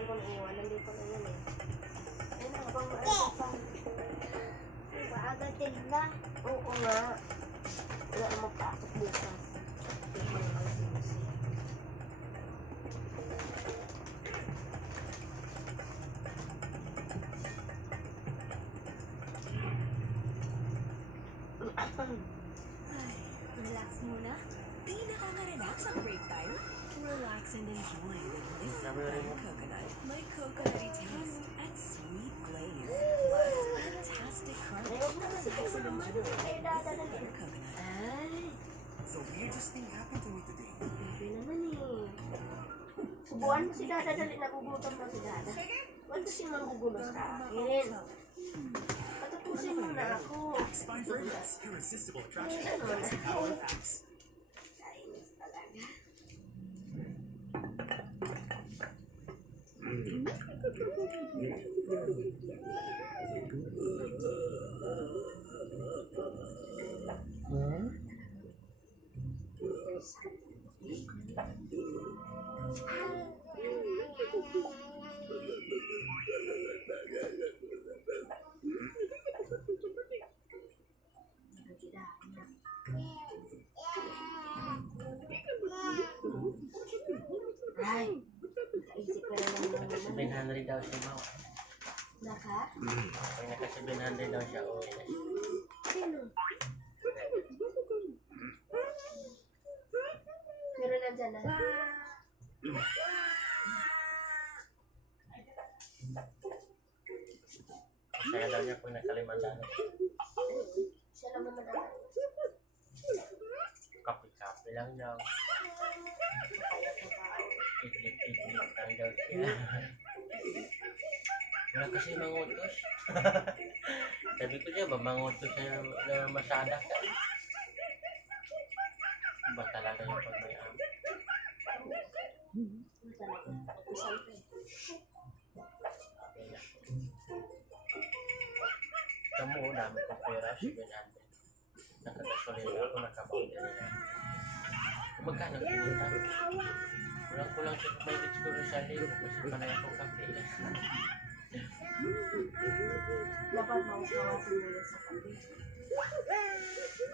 saan ko naiwan. Nandito na yun eh. Ayun na, bang maaga pa. Maaga din na. Oo nga. Wala na magpasok bukas. Ito na ang sinusi. Relax muna. Di nakaka-relax ang break time? Relax and enjoy with this brand coconut. My coconutty taste and sweet glaze. Plus, fantastic crunch. Maximum sugar for coconut. Ay, The weirdest thing happened to me today. grabe naman eh. Subuan mo si Dada, dali nagugutom mo si Dada. Huwag kasi manggugulo sa akin. Patapusin mo na ako. Axe by Vertex. Irresistible attraction. That's the power of Axe. Kainis talaga. Ay, nakaisip ka na naman. 700 daw siya, Mau. Naka? Pag naka 700 daw siya, okay na siya. Sino? Pero nandyan na. Masaya daw niya pag nakalimandaan. Siya naman madami. Kape-kape lang daw. Idlit-idlit lang daw siya. Wala kasi mangutos. Sabi ko siya, mangutos siya na masyada ka. Ba talaga yung pagmayam? Talaga. Pag-usal ka eh. Okay na. Kamu, dami kong pera, 700. Nakagasolina ako, nakaboundary na. Magkano kinita? Kulang-kulang siya kung may siguro sa liyo kasi panay akong kape. Dapat mausmawasin nila sa kape.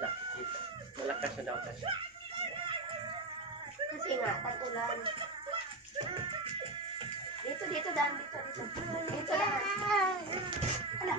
Nakikita. Malakas na daw kasi. Kasi nga, tatulan. Dito, Dan. Dito, Dan. Hala.